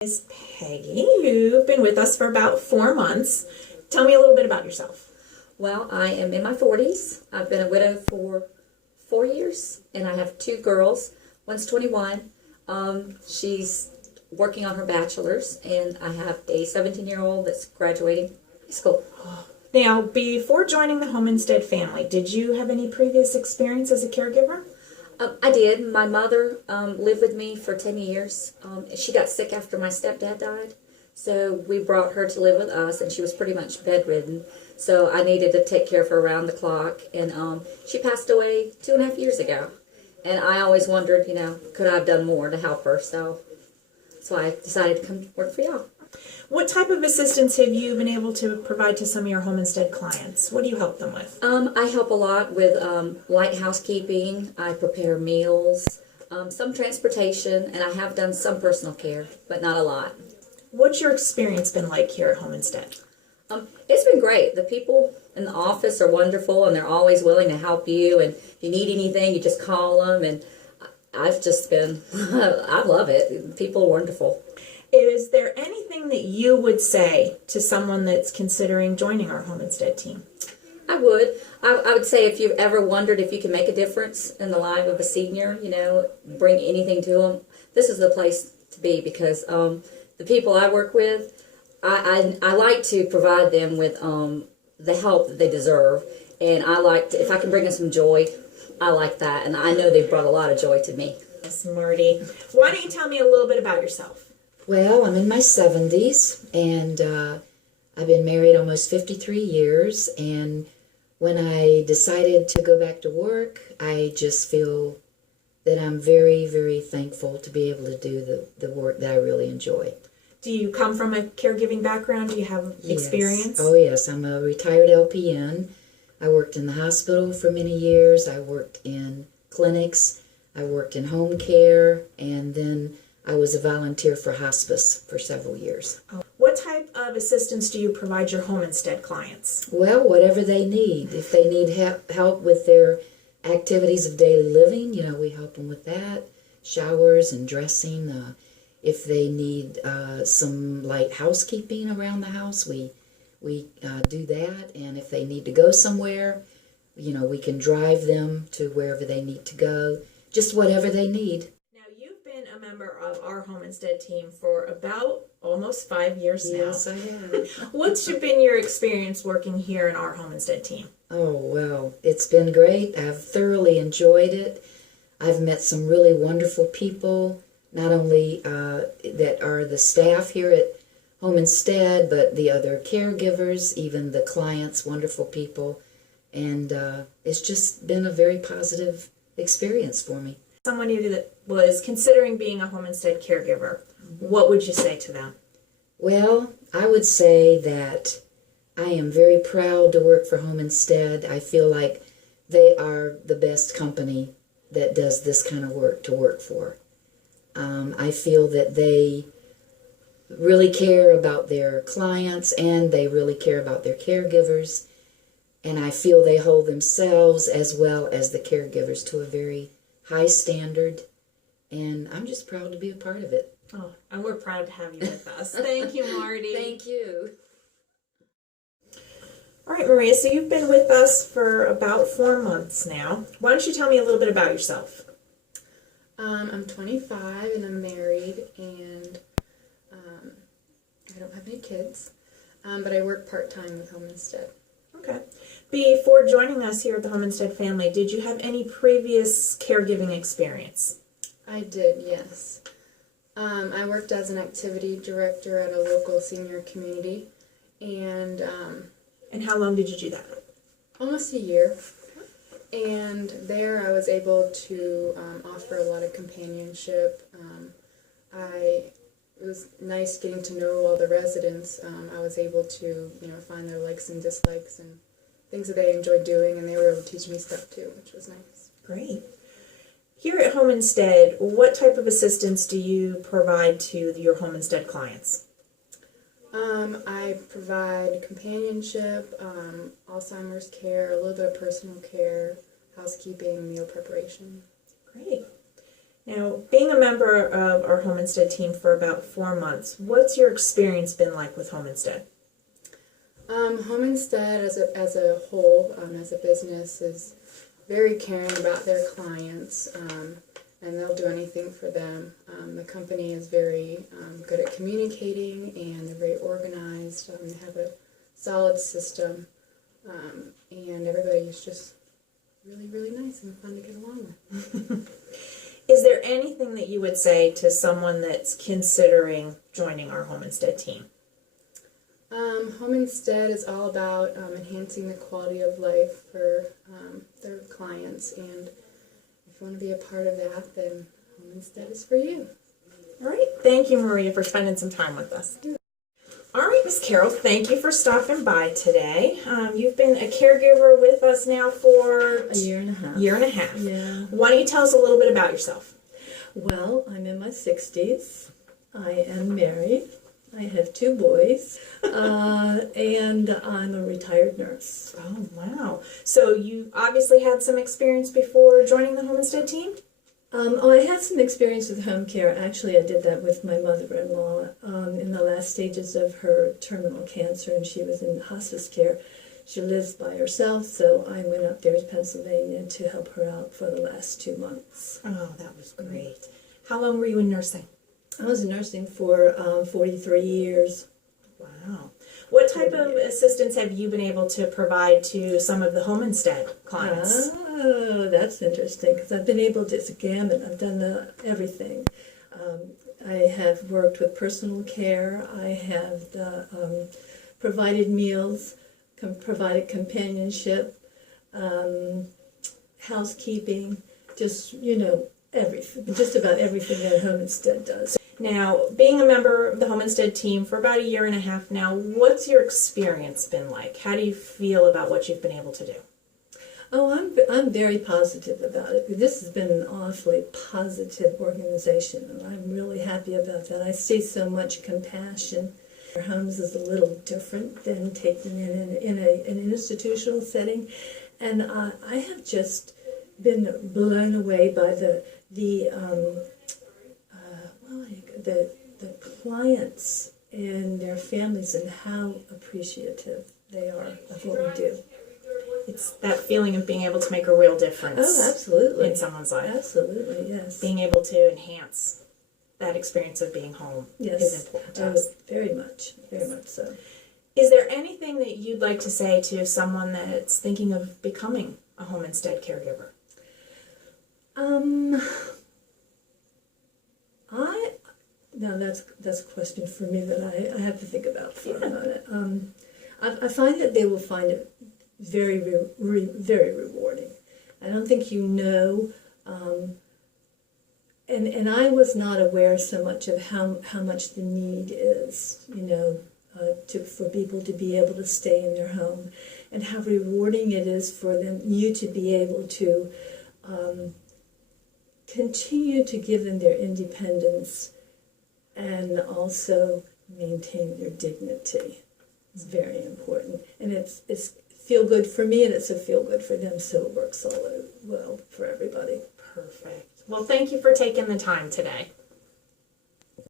Is Peggy. You've been with us for about 4 months. Tell me a little bit about yourself. Well, I am in my 40s. I've been a widow for 4 years, and I have 2 girls. One's 21. She's working on her bachelor's, and I have a 17-year-old that's graduating high school. Now, before joining the Homestead family, did you have any previous experience as a caregiver? I did. My mother lived with me for 10 years. She got sick after my stepdad died, so we brought her to live with us, and she was pretty much bedridden. So I needed to take care of her around the clock, and she passed away 2.5 years ago. And I always wondered, could I have done more to help her? So that's why I decided to come work for y'all. What type of assistance have you been able to provide to some of your Homestead clients? What do you help them with? I help a lot with light housekeeping. I prepare meals, some transportation, and I have done some personal care, but not a lot. What's your experience been like here at Homestead? It's been great. The people in the office are wonderful, and they're always willing to help you. And if you need anything, you just call them. And I've just been, I love it. People are wonderful. Is there anything that you would say to someone that's considering joining our Homestead team? I would. I would say if you've ever wondered if you can make a difference in the life of a senior, bring anything to them, this is the place to be, because the people I work with, I like to provide them with the help that they deserve. And I like to, if I can bring them some joy, I like that. And I know they've brought a lot of joy to me. Yes, Marty. Why don't you tell me a little bit about yourself? Well, I'm in my 70s, and I've been married almost 53 years, and when I decided to go back to work, I just feel that I'm very, very thankful to be able to do the work that I really enjoy. Do you come from a caregiving background? Do you have experience? Yes. Oh, yes. I'm a retired LPN. I worked in the hospital for many years. I worked in clinics. I worked in home care, and then I was a volunteer for hospice for several years. What type of assistance do you provide your Homestead clients? Well, whatever they need. If they need help with their activities of daily living, we help them with that. Showers and dressing. If they need some light housekeeping around the house, we do that. And if they need to go somewhere, we can drive them to wherever they need to go. Just whatever they need. A member of our Homestead team for about almost 5 years now. Yes, I have. What's been your experience working here in our Homestead team? Oh, well, it's been great. I've thoroughly enjoyed it. I've met some really wonderful people, not only that are the staff here at Homestead, but the other caregivers, even the clients, wonderful people. And it's just been a very positive experience for me. Someone that was considering being a Homestead caregiver, what would you say to them? Well, I would say that I am very proud to work for Homestead. I feel like they are the best company that does this kind of work to work for. I feel that they really care about their clients, and they really care about their caregivers. And I feel they hold themselves as well as the caregivers to a very high standard, and I'm just proud to be a part of it. Oh, and we're proud to have you with us. Thank you, Marty. Thank you. All right, Maria, so you've been with us for about 4 months now. Why don't you tell me a little bit about yourself? I'm 25 and I'm married, and I don't have any kids, but I work part-time with Homestead. Okay. Before joining us here at the Homestead family, did you have any previous caregiving experience? I did, yes. I worked as an activity director at a local senior community, and And how long did you do that? almost a year. And there I was able to offer a lot of companionship. It was nice getting to know all the residents. I was able to, find their likes and dislikes and things that they enjoyed doing, and they were able to teach me stuff too, which was nice. Great. Here at Homestead, what type of assistance do you provide to your Homestead clients? I provide companionship, Alzheimer's care, a little bit of personal care, housekeeping, meal preparation. Great. Now, being a member of our Home Instead team for about 4 months, what's your experience been like with Home Instead? Home Instead as a whole, as a business, is very caring about their clients, and they'll do anything for them. The company is very good at communicating, and they're very organized. They have a solid system, and everybody is just really, really nice and fun to get along with. Is there anything that you would say to someone that's considering joining our Home Instead team? Home Instead is all about enhancing the quality of life for their clients, and if you want to be a part of that, then Home Instead is for you. All right. Thank you, Maria, for spending some time with us. All right, Miss Carol, thank you for stopping by today. You've been a caregiver with us now for a year and a half. Yeah. Why don't you tell us a little bit about yourself? Well, I'm in my 60s. I am married. I have 2 boys, and I'm a retired nurse. Oh, wow. So you obviously had some experience before joining the Home Instead team? I had some experience with home care. Actually, I did that with my mother-in-law in the last stages of her terminal cancer, and she was in hospice care. She lives by herself, so I went up there to Pennsylvania to help her out for the last 2 months. Oh, that was great. How long were you in nursing? I was in nursing for 43 years. Wow. What type of assistance have you been able to provide to some of the Home Instead clients? Oh, that's interesting, because I've been able to, it's a gamut. I've done everything. I have worked with personal care. I have provided meals, provided companionship, housekeeping, just, everything, just about everything that Home Instead does. Now, being a member of the Home Instead team for about a year and a half now, what's your experience been like? How do you feel about what you've been able to do? Oh, I'm very positive about it. This has been an awfully positive organization, and I'm really happy about that. I see so much compassion. Our homes is a little different than taking it in an institutional setting, and I have just been blown away by the clients and their families and how appreciative they are of what we do. It's that feeling of being able to make a real difference. Oh, absolutely. In someone's life. Absolutely, yes. Being able to enhance that experience of being home is important to us. Very much so. Is there anything that you'd like to say to someone that's thinking of becoming a Home Instead caregiver? Now that's a question for me that I have to think about for a moment. I find that they will find it very, very rewarding. I don't think and I was not aware so much of how much the need is, for people to be able to stay in their home, and how rewarding it is for you to be able to continue to give them their independence and also maintain their dignity. It's very important, and it's feel good for me, and it's a feel good for them, so it works all well for everybody. Perfect. Well, thank you for taking the time today.